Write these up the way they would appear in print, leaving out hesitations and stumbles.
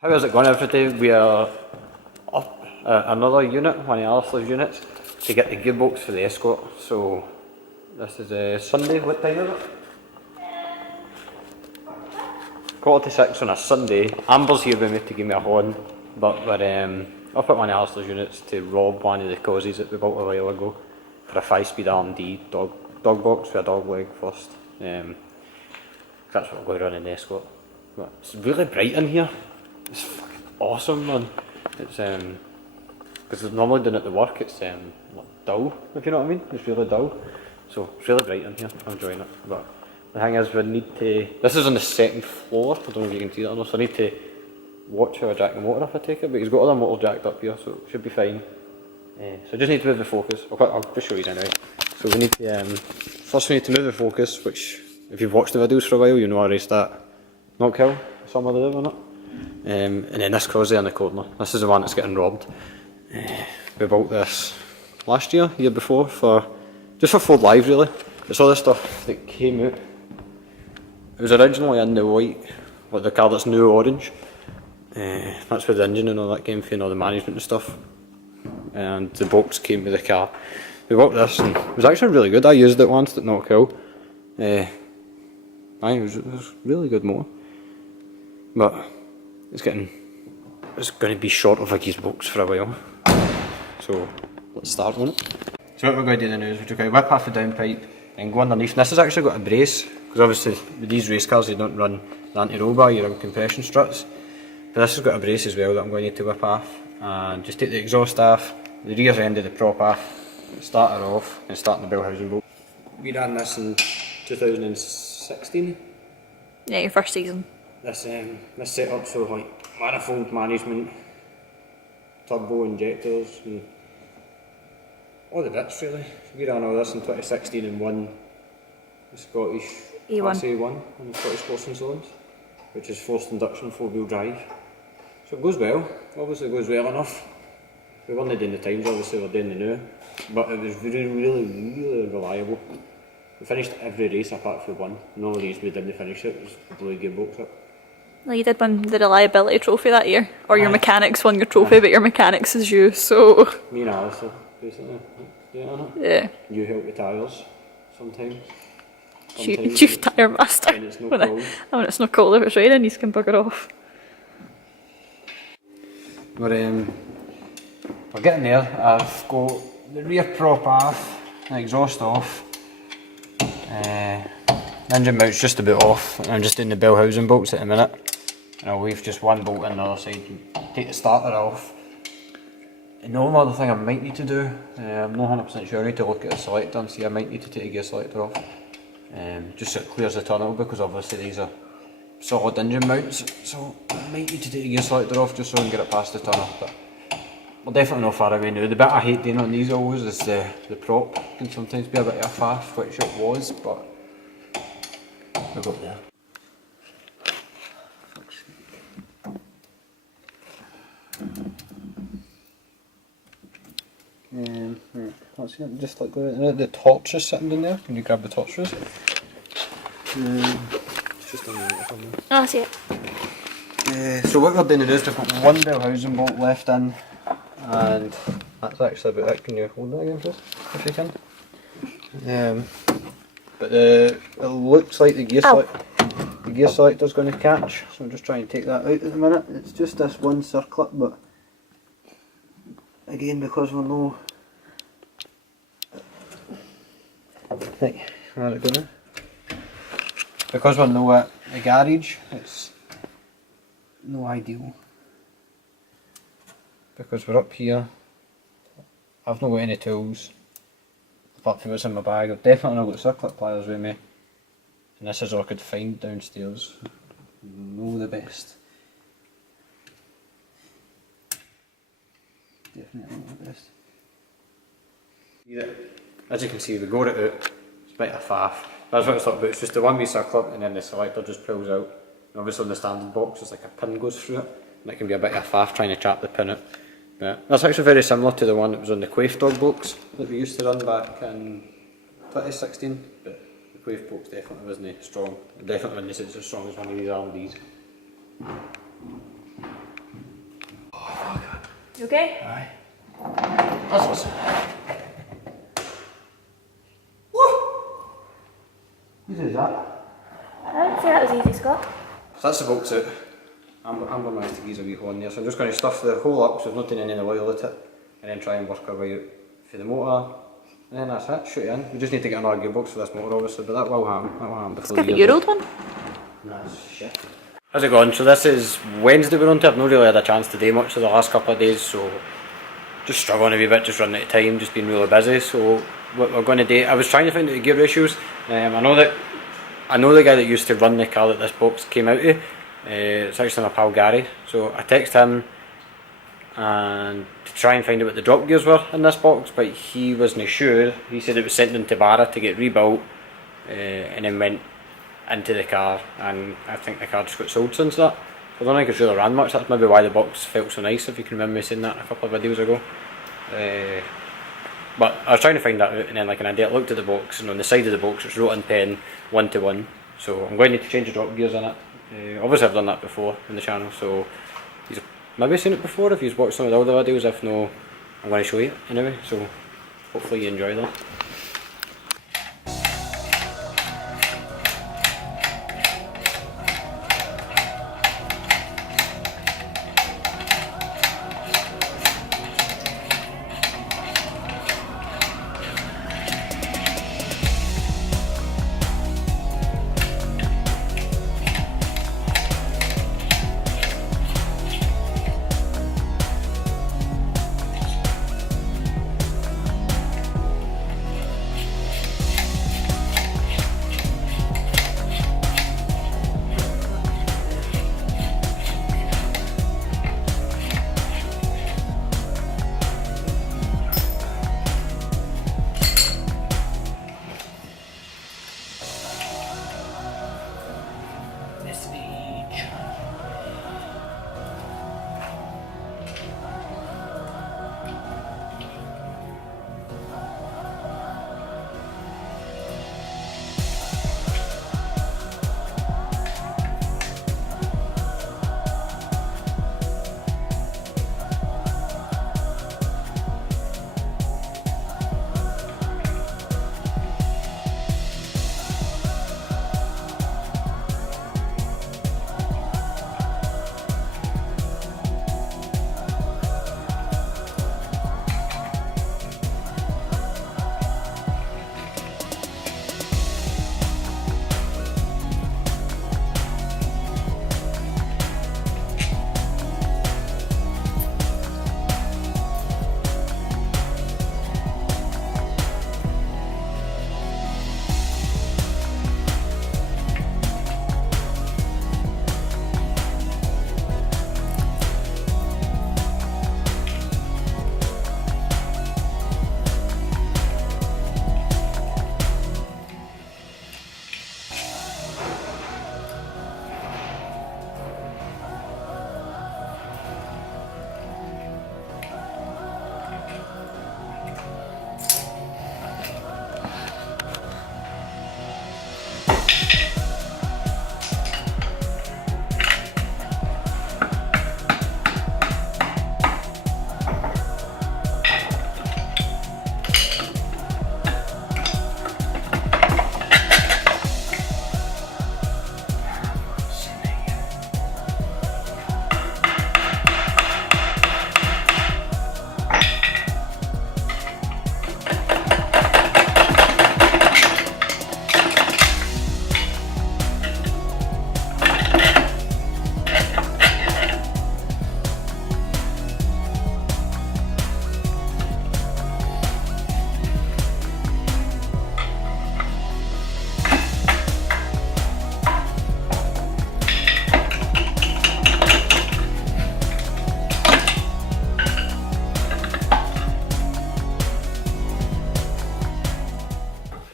How is it going every day? We are up another unit, one of Alistair's units, to get the gearbox for the escort. So this is Sunday. What time is it? 5:45 on a Sunday. Amber's here with me to give me a horn, but we're up at one of Alistair's units to rob one of the cosies that we bought a while ago for a 5-speed R&D dog box for a dog leg first. That's what we're going to run in the escort. But it's really bright in here. It's fucking awesome, man. It's because normally doing it at work, it's like dull, if you know what I mean. It's really dull. So it's really bright in here. I'm enjoying it. But the thing is, we need to. This is on the second floor. I don't know if you can see that or not. So I need to watch how I jack the motor if I take it. But he's got other motors jacked up here, so it should be fine. So I just need to move the focus. I'll just show you anyway. So we need to first we need to move the focus, which if you've watched the videos for a while, you know I raced that not kill some of the on it. And then this crosshair in the corner, this is the one that's getting robbed. We bought this last year, year before, just for Ford Live really. It's all this stuff that came out. It was originally in the white, like the car that's new orange. That's where the engine and all that came from, and all the management and stuff. And the box came with the car. We bought this and it was actually really good. I used it once at Knock Hill. It was really good motor. But it's going to be short of a gearbox for a while. So let's start on it. So what we're going to do now is we're going to whip off the downpipe and go underneath. And this has actually got a brace, because obviously with these race cars they don't run the anti-roll bar, you run compression struts. But this has got a brace as well that I'm going to need to whip off. And just take the exhaust off, the rear end of the prop off, start her off and start in the bell housing bolt. We ran this in 2016. Yeah, your first season. This setup, so like manifold management, turbo injectors and all the bits really. We ran all this in 2016 and won the Scottish Class A1 on the Scottish Sports Zones, which is forced induction 4-wheel drive. So it goes well, obviously it goes well enough. We weren't doing the times, obviously we're doing the new, but it was really reliable. We finished every race apart from one. The only reason we didn't finish it was the blue gearbox up. Well, you did win the reliability trophy that year, or your mechanics won your trophy, but your mechanics is you, so... Me and Alistair, basically. Yeah. You help with tyres, sometimes. Chief tyre master. When it's not cold. When it's not cold, if it's raining, you can bugger off. We're getting there. I've got the rear prop off, the exhaust off. The engine mount's just about off. I'm just doing the bell housing bolts at the minute. And I'll leave just one bolt on the other side and take the starter off. And the only other thing I might need to do, I'm not 100% sure, I need to look at the selector and see, I might need to take the gear selector off. Just so it clears the tunnel, because obviously these are solid engine mounts, so I might need to take the gear selector off just so I can get it past the tunnel. But we're definitely not far away now. The bit I hate doing on these always is the prop. It can sometimes be a bit of a faff, which it was, but we got there. Let's see, just like the torch is sitting in there. Can you grab the torches? It's just on the somewhere. Oh, I see it. So what we're doing is we've got one bell housing bolt left in, and that's actually about it. Can you hold that again please, if you can? But it looks like the gear selector's going to catch, so I'm just trying to take that out at the minute. It's just this one circlip, but again, because we're no... Right, where it going? Because we're no at the garage, it's no ideal. Because we're up here, I've not got any tools apart from what's in my bag. I've definitely not got circlip pliers with me, and this is all I could find downstairs. No the best. Definitely not the best. As you can see, we got it out. It's a bit of a faff. That's what it's talking about. It's just the one wee circlip and then the selector just pulls out. And obviously on the standard box there's like a pin goes through it, and it can be a bit of a faff trying to trap the pin out. But that's actually very similar to the one that was on the Quaife dog box that we used to run back in 2016. But the Quaife box definitely wasn't strong. It definitely wasn't as strong as one of these R&Ds. You okay? Aye. That's awesome. Woo! Who did that? I would say that was easy, Scott. So that's the box out. Amber managed to give us a wee horn there, so I'm just going to stuff the hole up so we've not done any of the oil at it, and then try and work our way out for the motor, and then that's it, shoot it in. We just need to get another gearbox for this motor obviously, but that will happen before Let's the give it year's your out. old one. That's shit. How's it going? So this is Wednesday we're on to. I've not really had a chance to do much for the last couple of days, so just struggling a wee bit, just running out of time, just been really busy. So what we're going to do, I was trying to find out the gear ratios. I know the guy that used to run the car that this box came out of. It's actually my pal Gary, so I texted him and to try and find out what the drop gears were in this box, but he wasn't sure. He said it was sent into Barra to get rebuilt, and then went into the car, and I think the car just got sold since that. I don't think it's really ran much. That's maybe why the box felt so nice, if you can remember me saying that a couple of videos ago. But I was trying to find that out, and then like an idea, I looked at the box, and on the side of the box it's wrote in pen 1 to 1, so I'm going to need to change the drop gears in it. Obviously I've done that before in the channel, so you've maybe seen it before if you've watched some of the other videos. If no, I'm going to show you anyway, so hopefully you enjoy that.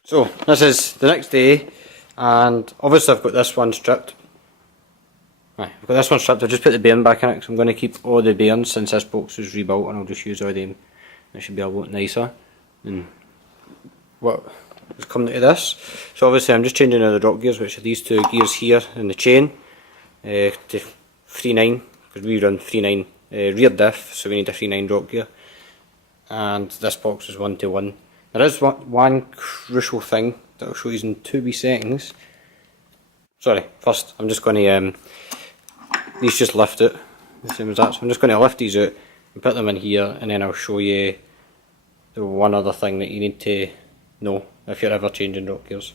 So this is the next day, and obviously I've got this one stripped. Right, I've got this one stripped. I've just put the bearing back in it because I'm going to keep all the bearings since this box was rebuilt, and I'll just use all them. It should be a lot nicer than what is coming to this. So obviously I'm just changing all the drop gears, which are these two gears here in the chain, to 3.9, because we run 3.9 rear diff, so we need a 3.9 drop gear, and this box is 1-to-1. There is one crucial thing that I'll show you in 2 wee settings. Sorry, first I'm just going to, these just lift it, the same as that, so I'm just going to lift these out and put them in here, and then I'll show you the one other thing that you need to know if you're ever changing drop gears.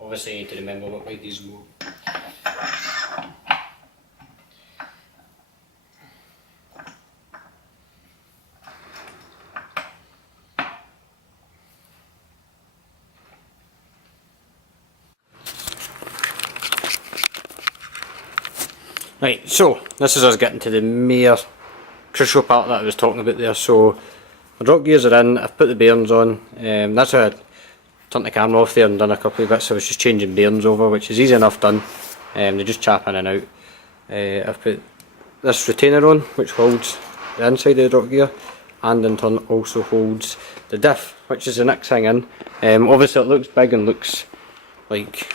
Obviously you need to remember what way these go. Right, so this is us getting to the mere crucial part that I was talking about there. So my drop gears are in, I've put the bearings on, that's how I turned the camera off there and done a couple of bits. I was just changing bearings over, which is easy enough done, they just chap in and out. I've put this retainer on, which holds the inside of the drop gear, and in turn also holds the diff, which is the next thing in. Obviously it looks big and looks like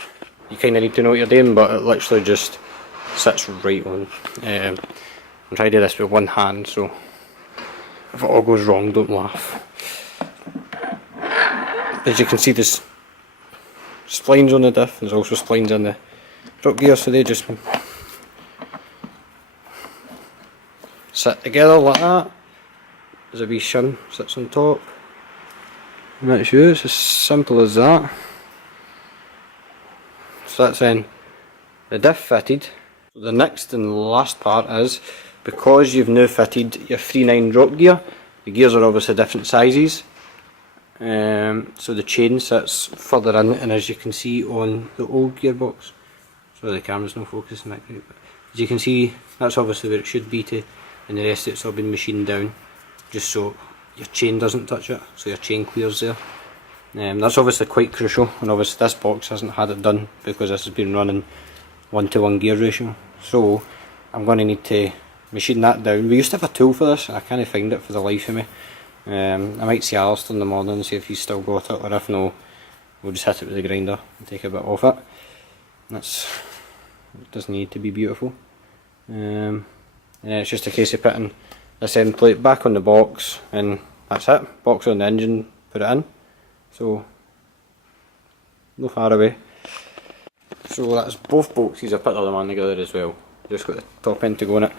you kind of need to know what you're doing, but it literally just sits right on. I'm trying to do this with one hand, so if it all goes wrong, don't laugh. As you can see, there's splines on the diff, there's also splines in the drop gear, so they just sit together like that. There's a wee shim sits on top, and that's you. It's as simple as that. So that's in the diff fitted. The next and last part is, because you've now fitted your 3.9 drop gear, the gears are obviously different sizes, so the chain sits further in, and as you can see on the old gearbox, sorry the camera's not focusing that great, but as you can see that's obviously where it should be to, and the rest of it's all been machined down just so your chain doesn't touch it, so your chain clears there. That's obviously quite crucial, and obviously this box hasn't had it done because this has been running 1-to-1 gear ratio, so I'm going to need to machine that down. We used to have a tool for this and I can't find it for the life of me. I might see Alistair in the morning and see if he's still got it, or if no, we'll just hit it with the grinder and take a bit off it. It doesn't need to be beautiful. And it's just a case of putting this end plate back on the box, and that's it. Box on the engine, put it in. So, no far away. So that's both boxes. I put the other one together as well. Just got the top end to go on it.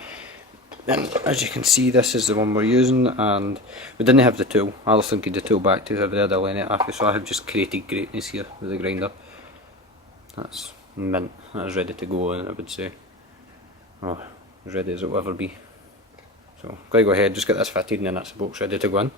And as you can see, this is the one we're using, and we didn't have the tool. Alistair gave the tool back to whoever had a line it after, so I have just created greatness here with the grinder. That's mint. That is ready to go in, I would say. Oh, as ready as it will ever be. So, gotta go ahead, just get this fitted, and then that's the box ready to go in.